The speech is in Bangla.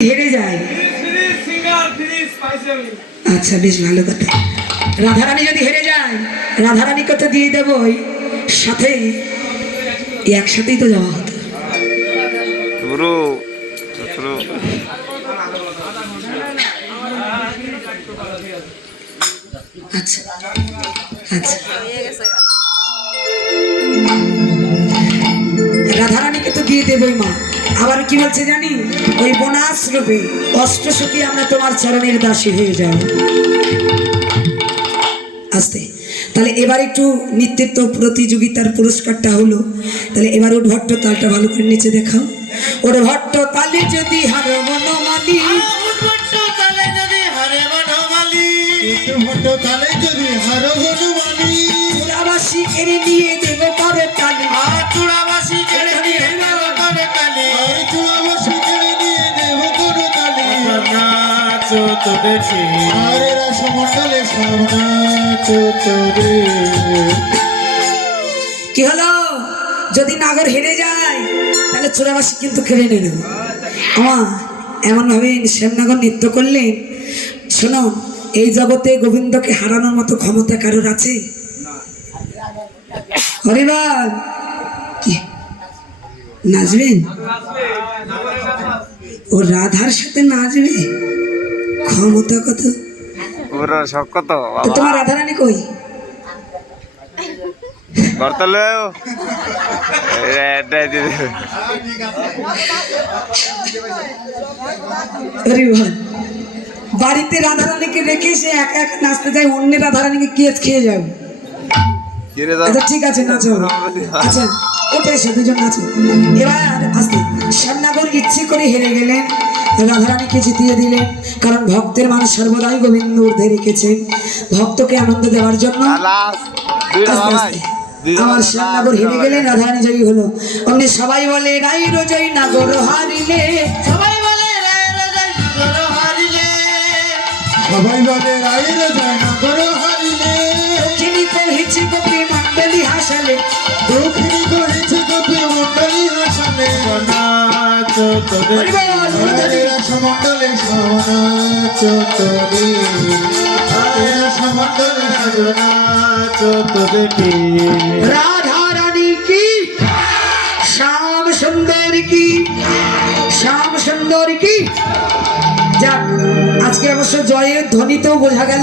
হেরে যায়। আচ্ছা, বেশ ভালো কথা। রাধারানী যদি হেরে যায়, রাধারানী কথা দিয়ে দেব, সাথে একসাথেই তো যাওয়া হতো। আচ্ছা আচ্ছা, রাধারানীকে তো দিয়ে দেবই মা। আবার কি বলছে জানি, ওই বোনাস রূপে অষ্টসখী আমরা তোমার চরণের দাসী হয়ে যাব। আস্তে, তাহলে এবার একটু নৃত্যের প্রতিযোগিতার পুরস্কারটা হলো। তাহলে এবার ওর ভট্ট তালটা ভালো করে নিচে দেখাও। ওর ভট্ট তালে যদি হার বনমালী, চূড়াবাসী এড়ে নিয়ে দেব করে তালি, চূড়াবাসী এড়ে নিয়ে দেব করে তালি, চূড়াবাসী এড়ে নিয়ে দেব করে তালি। নাচো তো দেখি আরে রাসমণ্ডলে নাচো তো রে। কি হলো, যদি নাগর হেরে যায় তাহলে চূড়াবাসী কিন্তু কেড়ে নিল। আমার এমন ভাবে শ্যামনগর নৃত্য করলেন। শোনো, এই জগতে গোবিন্দকে হারানোর মতো ক্ষমতা কারোর আছে? হরিবল, কি নাচবেন? ও রাধার সাথে নাচবে, ক্ষমতা কত! তোমার রাধারানী কই? বাড়িতে রাধারানীকে রেখে সে একা একা নাচতে যায়, অন্য রাধারানীকে কেচ খেয়ে যাবে। আচ্ছা ঠিক আছে, নাচো। আচ্ছা ওটা এসে দুজন নাচো। এবার আসতে শ্যামনগর ইচ্ছে করে হেরে গেলেন, রাধারানীকে জিতিয়ে দিলেন। কারণ ভক্তের মান সর্বদাই গোবিন্দ ঊর্ধ্বে রেখেছেন, ভক্তকে আনন্দ দেওয়ার জন্য। আমার শ্যামনগর হেরে গেলেন, রাধারানী জয়ী হলো। অমনি সবাই বলে রাই রোজই নাগর হারিলে, সবাই বলে রাই রোজই নাগর হারিলে, সবাই বলে রাই রোজই নাগর হারিলে। দক্ষিণী কহিছি গোপী মণ্ডলী হাসালে, দক্ষিণী কহিছি গোপী মণ্ডলী হাসালে। নাচো তো দেখি রাসমণ্ডলে নাচো তো রে, রাসমণ্ডলে নাচো তো দেখি। রাধারানী কি, শ্যাম সুন্দর কি, শ্যাম সুন্দর কি। যাক, আজকে অবশ্য জয়ের ধ্বনিতেও বোঝা গেল